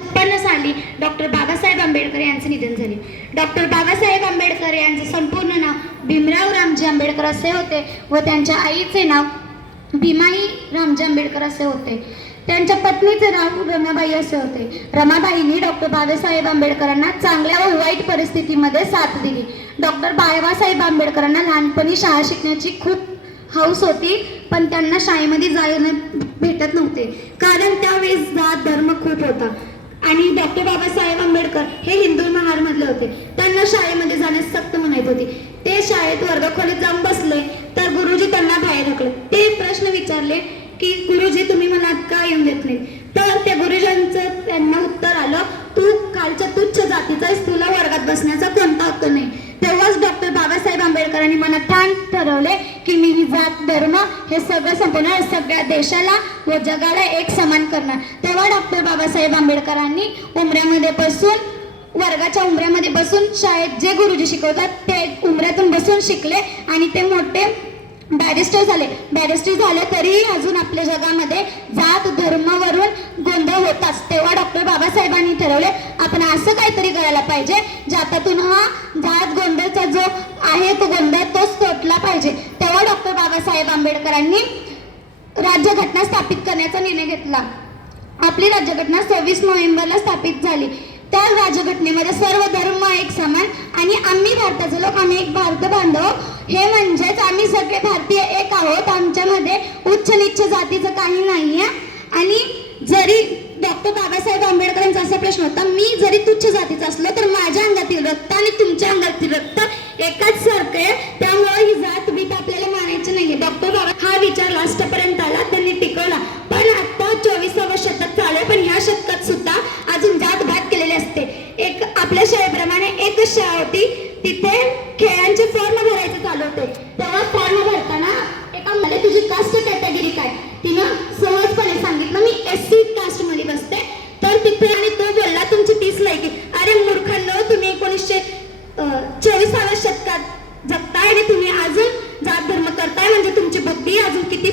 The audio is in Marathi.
छप्पन्न साली डॉक्टर बाबासाहेब आंबेडकर यांचे निधन झाले. डॉक्टर बाबासाहेब आंबेडकर यांचे संपूर्ण नाव भीमराव रामजी आंबेडकर असे होते व त्यांच्या आईचे नाव भीमाई रामजी आंबेडकर असे होते. त्यांच्या पत्नीचे नाव रमाबाई असे होते. रमाबाईंनी डॉक्टर बाबासाहेब आंबेडकरांना चांगल्या व वाईट परिस्थितीमध्ये साथ दिली. डॉक्टर बाबासाहेब आंबेडकरांना लहानपणी शाळा शिकण्याची खूप हौस होती पण त्यांना शाळेमध्ये जायला भेटत नव्हते. कारण त्यावेळेस जात धर्म खूप होता. आणि डॉक्टर बाबासाहेब आंबेडकर हे हिंदू महालमधले होते. त्यांना शाळेमध्ये जाण्यास सक्त म्हणत होती. ते शाळेत वर्गखोलीत जाऊन बसले तर गुरुजी त्यांना बाहेर ढकले ते प्रश्न विचारले की गुरुजी तुम्ही मला का येऊन देत नाही तर त्या गुरुजींचं त्यांना उत्तर आलं तू कालच्या तुच्छ जातीचा तुला वर्गात बसण्याचा कोणता हक्क नाही. तेव्हाच डॉक्टर बाबासाहेब आंबेडकरांनी मनात ठाण ठरवले की मी ही जात धर्म हे सगळं संपवणार सगळ्या देशाला व जगाला एक समान करणार तेव्हा डॉक्टर बाबासाहेब आंबेडकरांनी उमऱ्यामध्ये बसून वर्गाच्या उमऱ्यामध्ये बसून शाळेत जे गुरुजी शिकवतात ते उमऱ्यातून बसून शिकले आणि ते मोठे बॅरिस्टर झाले. बॅरिस्टर झाले तरीही अजून आपल्या जगामध्ये जात धर्मावरून गोंधळ होताच तेव्हा डॉक्टर बाबासाहेबांनी ठरवले आपण असं काहीतरी करायला पाहिजे ज्यातून हा जात गोंधळचा जो आहे तो गोंधळ तोच तोटला पाहिजे. तेव्हा डॉक्टर बाबासाहेब आंबेडकरांनी राज्यघटना स्थापित करण्याचा निर्णय घेतला. आपली राज्यघटना सव्वीस नोव्हेंबरला स्थापित झाली. त्या राज्यघटनेमध्ये सर्व धर्म एक समान आणि आम्ही भारताचे लोक आम्ही एक भारत बांधव हे म्हणजेच आम्ही सगळे भारतीय एक आहोत. आमच्यामध्ये उच्च निच्च जातीचं काही नाहीये. आणि जरी डॉक्टर बाबासाहेब आंबेडकरांचा असा प्रश्न होता मी जरी तुच्छ जातीचा असलो तर माझ्या अंगातील रक्त आणि तुमच्या अंगातील रक्त एकाच सारखं आहे. त्यामुळे ही जात बीत आपल्याला मानायची नाहीये. डॉक्टर बाबा हा विचार लास्टपर्यंत आला त्यांनी टिकवला. पण आता चोवीसावं शतक चालू आहे पण ह्या शतकात सुद्धा अजून जात भात केलेले असते. एक आपल्या शाळेप्रमाणे एकच शाळा होती. तिथे खेळांचे फॉर्म भरायचे चालू होते. तेव्हा फॉर्म भरताना एका मला तुझी कास्ट कॅटेगरी काय? तिनं सहजपणे सांगितलं मी एस सी कास्टमध्ये बसते. तर तिथे आणि तो बोलला तुमची तीस लायकी अरे मूर्खांनो तुम्ही एकोणीसशे चोवीसाव्या शतकात जगताय आणि तुम्ही अजून जात धर्म करताय म्हणजे तुमची बुद्धी अजून किती